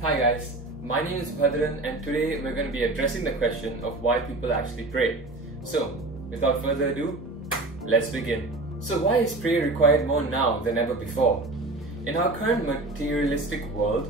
Hi guys, my name is Bhadran and today we're going to be addressing the question of why people actually pray. So, without further ado, let's begin. So why is prayer required more now than ever before? In our current materialistic world,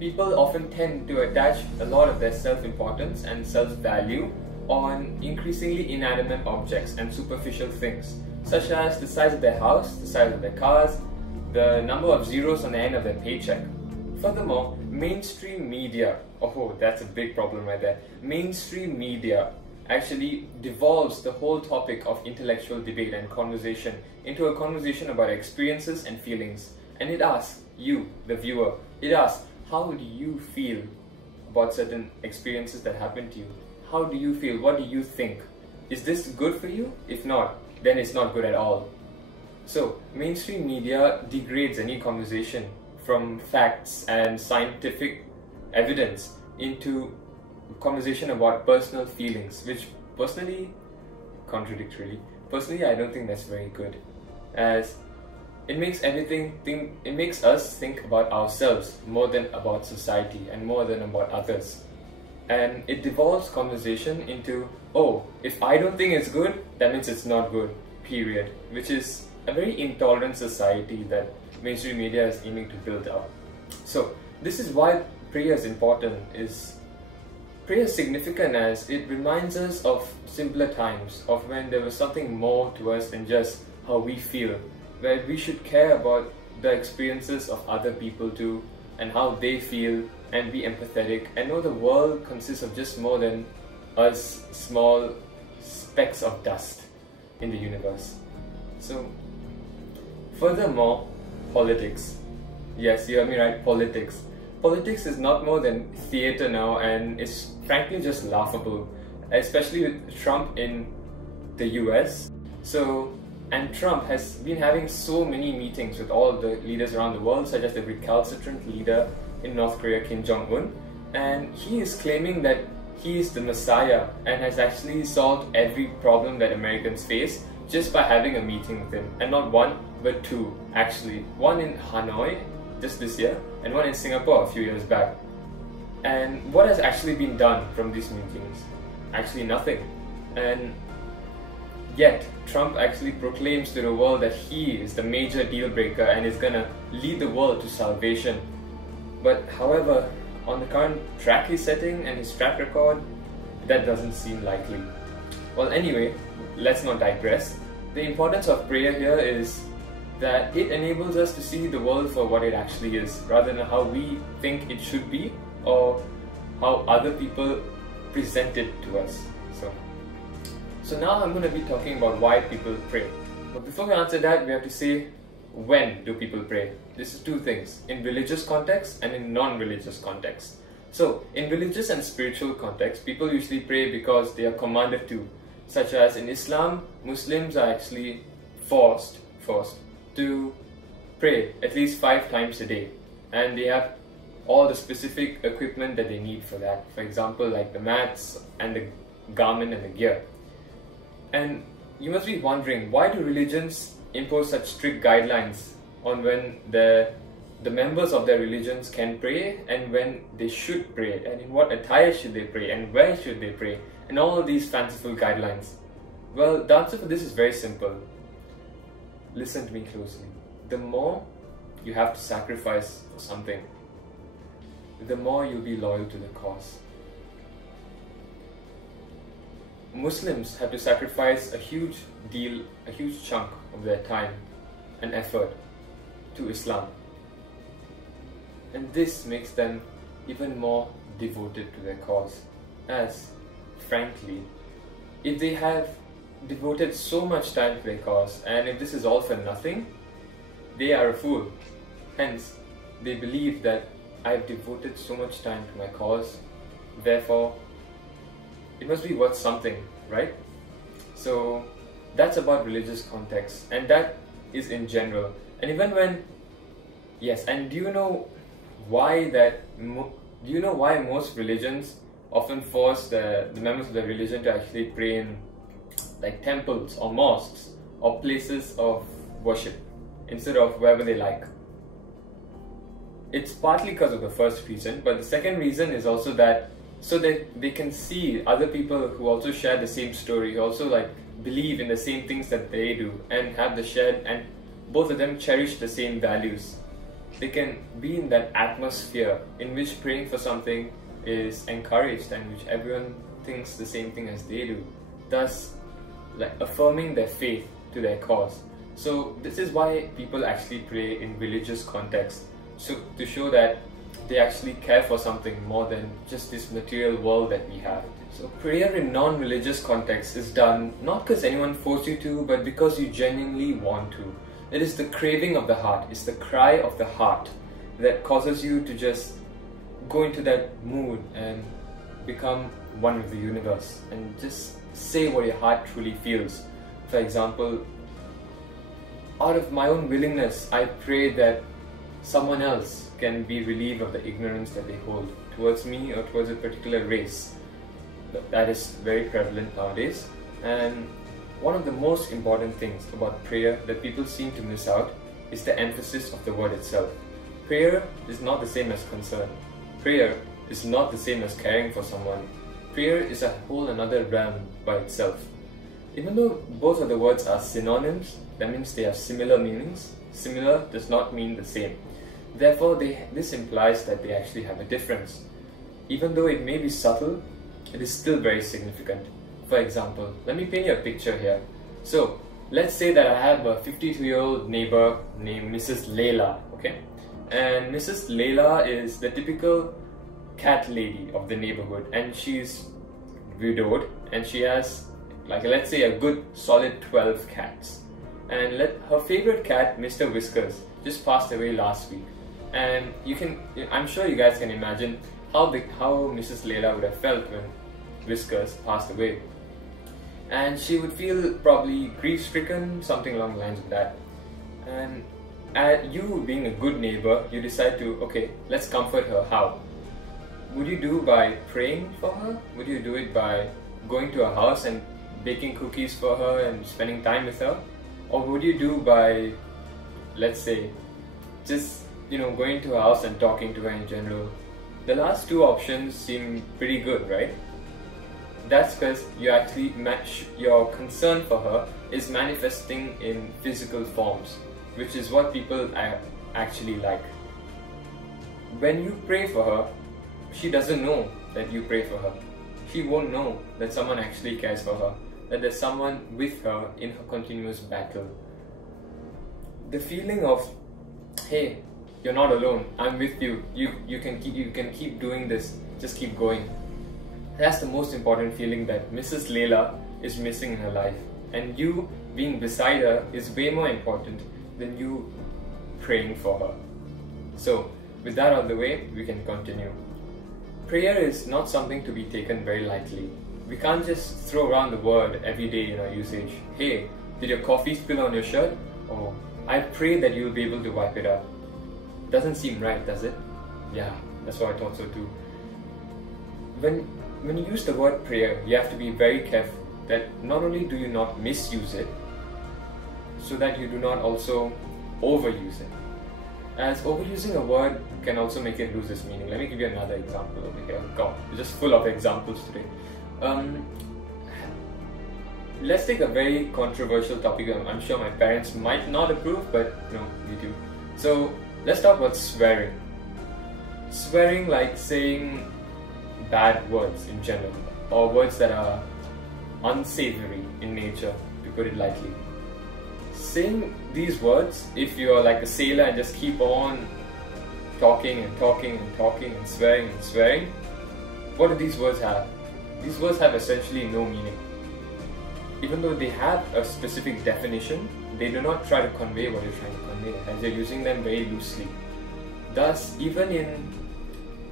people often tend to attach a lot of their self-importance and self-value on increasingly inanimate objects and superficial things, such as the size of their house, the size of their cars, the number of zeros on the end of their paycheck. Furthermore, mainstream media, oh that's a big problem right there, mainstream media actually devolves the whole topic of intellectual debate and conversation into a conversation about experiences and feelings. And it asks you, the viewer, it asks, how do you feel about certain experiences that happen to you? How do you feel? What do you think? Is this good for you? If not, then it's not good at all. So, mainstream media degrades any conversation from facts and scientific evidence into conversation about personal feelings, which personally, contradictorily, I don't think that's very good, as it makes us think about ourselves more than about society and more than about others. And it devolves conversation into, oh, if I don't think it's good, that means it's not good, period, which is a very intolerant society that mainstream media is aiming to build up. So this is why prayer is important. Prayer is significant as it reminds us of simpler times, of when there was something more to us than just how we feel, where we should care about the experiences of other people too, and how they feel, and be empathetic, and know the world consists of just more than us small specks of dust in the universe. So furthermore, politics. Yes, you heard me right, politics. Politics is not more than theatre now, and it's frankly just laughable, especially with Trump in the US. And Trump has been having so many meetings with all the leaders around the world, such as the recalcitrant leader in North Korea, Kim Jong-un, and he is claiming that he is the Messiah and has actually solved every problem that Americans face just by having a meeting with him, and not one but two actually, one in Hanoi just this year and one in Singapore a few years back. And what has actually been done from these meetings? Actually nothing. And yet Trump actually proclaims to the world that he is the major deal breaker and is gonna lead the world to salvation. But however, on the current track he's setting and his track record, that doesn't seem likely. Well, anyway, let's not digress. The importance of prayer here is that it enables us to see the world for what it actually is, rather than how we think it should be or how other people present it to us. So now I'm going to be talking about why people pray. But before we answer that, we have to say, when do people pray? This is two things, in religious context and in non-religious context. So in religious and spiritual context, people usually pray because they are commanded to, such as in Islam, Muslims are actually forced to pray at least 5 times a day, and they have all the specific equipment that they need for that. For example, like the mats and the garment and the gear. And you must be wondering, why do religions impose such strict guidelines on when the members of their religions can pray and when they should pray, and in what attire should they pray and where should they pray, and all of these fanciful guidelines? Well, the answer for this is very simple. Listen to me closely. The more you have to sacrifice for something, the more you'll be loyal to the cause. Muslims have to sacrifice a huge chunk of their time and effort to Islam. And this makes them even more devoted to their cause, as, frankly, if they have devoted so much time to their cause, and if this is all for nothing, they are a fool. Hence, they believe that I have devoted so much time to my cause, therefore it must be worth something, right? So that's about religious context, and that is in general. And even when, yes, and do you know why most religions often force the members of the religion to actually pray in like temples or mosques or places of worship instead of wherever they like? it's partly because of the first reason, but the second reason is also that so that they can see other people who also share the same story, who also like believe in the same things that they do and have the shared, and both of them cherish the same values. They can be in that atmosphere in which praying for something is encouraged and which everyone thinks the same thing as they do, thus like affirming their faith to their cause. So this is why people actually pray in religious context, so to show that they actually care for something more than just this material world that we have. So prayer in non-religious context is done not because anyone forced you to, but because you genuinely want to. It is the craving of the heart, it's the cry of the heart that causes you to just go into that mood and become one with the universe and just say what your heart truly feels. For example, out of my own willingness, I pray that someone else can be relieved of the ignorance that they hold towards me or towards a particular race. That is very prevalent nowadays. And one of the most important things about prayer that people seem to miss out is the emphasis of the word itself. Prayer is not the same as concern. Prayer is not the same as caring for someone. Prayer is a whole another realm by itself. Even though both of the words are synonyms, that means they have similar meanings. Similar does not mean the same. Therefore, this implies that they actually have a difference. Even though it may be subtle, it is still very significant. For example, let me paint you a picture here. So, let's say that I have a 52-year-old neighbor named Mrs. Leila, okay? And Mrs. Leila is the typical cat lady of the neighborhood, and she's widowed, and she has, like, let's say a good solid 12 cats. And her favorite cat, Mr. Whiskers, just passed away last week. And I'm sure you guys can imagine how Mrs. Leila would have felt when Whiskers passed away. And she would feel probably grief-stricken, something along the lines of that. And you being a good neighbor, you decide to, okay, let's comfort her. How? Would you do by praying for her? Would you do it by going to her house and baking cookies for her and spending time with her? Or would you do by, let's say, just going to her house and talking to her in general? The last two options seem pretty good, right? That's because you actually your concern for her is manifesting in physical forms, which is what people actually like. When you pray for her, she doesn't know that you pray for her. She won't know that someone actually cares for her, that there's someone with her in her continuous battle. The feeling of, hey, you're not alone, I'm with you, you can keep doing this, just keep going. That's the most important feeling that Mrs. Leila is missing in her life. And you being beside her is way more important than you praying for her. So, with that out of the way, we can continue. Prayer is not something to be taken very lightly. We can't just throw around the word every day in our usage. Hey, did your coffee spill on your shirt? Or, I pray that you'll be able to wipe it up. Doesn't seem right, does it? Yeah, that's what I thought so too. When you use the word prayer, you have to be very careful that not only do you not misuse it, so that you do not also overuse it. As overusing a word can also make it lose its meaning. Let me give you another example over here. God, we're just full of examples today. Let's take a very controversial topic. I'm sure my parents might not approve, but no, we do. So let's talk about swearing. Swearing, like saying bad words in general, or words that are unsavory in nature, to put it lightly. Saying these words, if you're like a sailor and just keep on talking and talking and talking and swearing, what do these words have? These words have essentially no meaning. Even though they have a specific definition, they do not try to convey what you're trying to convey, as you're using them very loosely. Thus, even in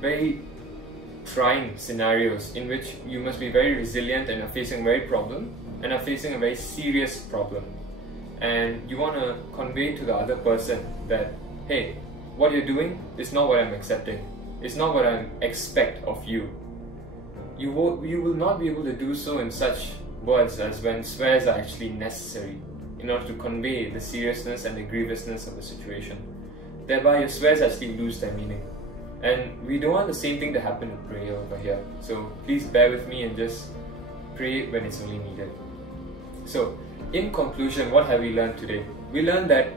very trying scenarios in which you must be very resilient and are facing a very serious problem, and you want to convey to the other person that, hey, what you're doing is not what I'm accepting, it's not what I expect of you. You will not be able to do so in such words as when swears are actually necessary in order to convey the seriousness and the grievousness of the situation. thereby your swears actually lose their meaning. And we don't want the same thing to happen with prayer over here. So please bear with me and just pray when it's only needed. So, in conclusion, what have we learned today? We learned that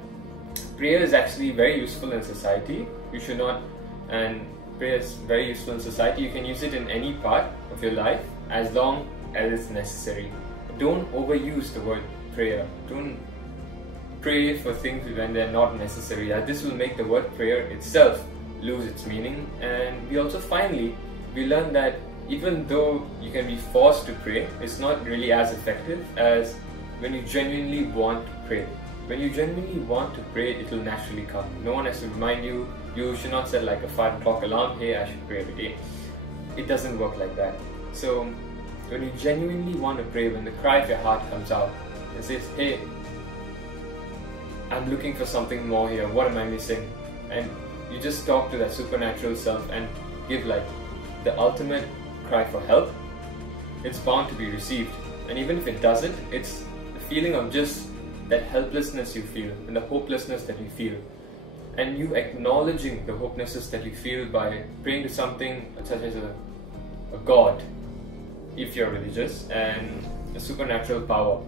prayer is actually very useful in society. You should not, and prayer is very useful in society. You can use it in any part of your life as long as it's necessary. Don't overuse the word prayer. Don't pray for things when they're not necessary. This will make the word prayer itself lose its meaning. And we also finally, we learned that even though you can be forced to pray, it's not really as effective as when you genuinely want to pray. When you genuinely want to pray, it will naturally come. No one has to remind you. You should not set like a 5 o'clock alarm, hey, I should pray every day. It doesn't work like that. So when you genuinely want to pray, when the cry of your heart comes out and says, hey, I'm looking for something more here, what am I missing? And you just talk to that supernatural self and give like the ultimate cry for help, it's bound to be received. And even if it doesn't, it's the feeling of just that helplessness you feel and the hopelessness that you feel. And you acknowledging the hopelessness that you feel by praying to something such as a God, if you're religious, and a supernatural power.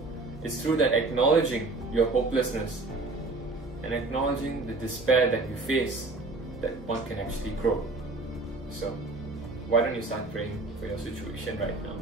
It's through that acknowledging your hopelessness and acknowledging the despair that you face that one can actually grow. So why don't you start praying for your situation right now?